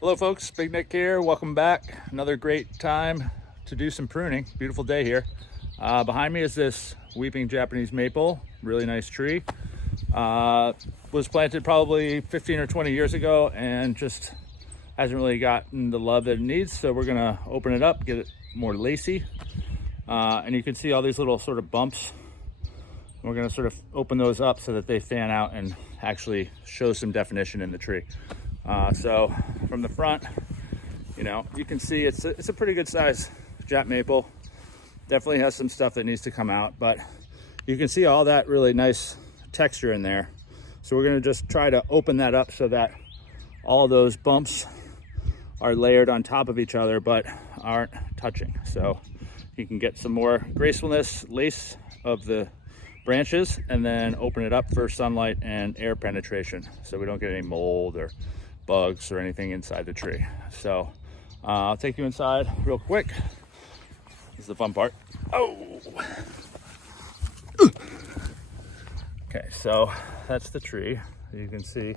Hello folks, Big Nick here. Welcome back. Another great time to do some pruning. Beautiful day here. Behind me is this weeping Japanese maple, really nice tree. Was planted probably 15 or 20 years ago and just hasn't really gotten the love that it needs. So we're gonna open it up, get it more lacy. And you can see all these little sort of bumps. We're gonna sort of open those up so that they fan out and actually show some definition in the tree. So from the front, you can see it's a pretty good size Jap maple. Definitely has some stuff that needs to come out, but you can see all that really nice texture in there. So we're gonna just try to open that up so that all those bumps are layered on top of each other, but aren't touching. So you can get some more gracefulness, lace of the branches, and then open it up for sunlight and air penetration so we don't get any mold or bugs or anything inside the tree. So I'll take you inside real quick. This is the fun part. Oh, okay, so that's the tree. You can see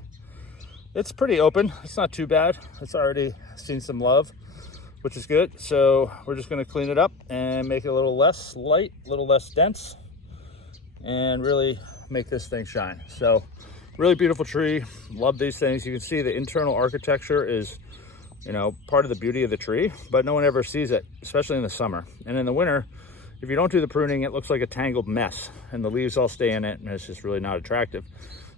it's pretty open. It's not too bad. It's already seen some love, which is good. So we're just going to clean it up and make it a little less light, a little less dense, and really make this thing shine. So really beautiful tree. Love these things. You can see the internal architecture is, part of the beauty of the tree, but no one ever sees it, especially in the summer. And in the winter, if you don't do the pruning, it looks like a tangled mess and the leaves all stay in it and it's just really not attractive.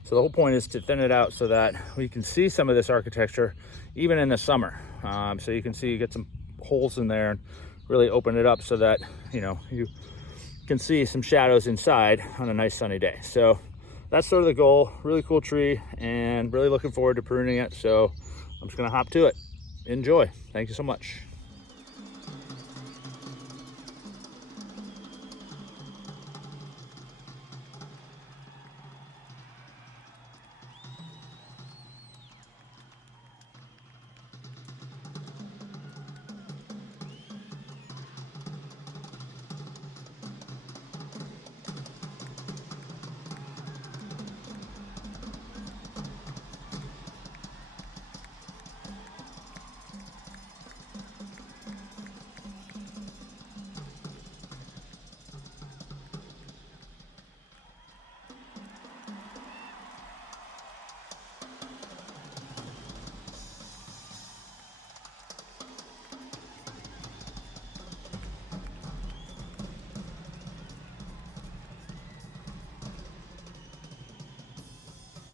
So the whole point is to thin it out so that we can see some of this architecture even in the summer. So you can see you get some holes in there and really open it up so that, you can see some shadows inside on a nice sunny day. So that's sort of the goal. Really cool tree and really looking forward to pruning it. So I'm just gonna hop to it. Enjoy. Thank you so much.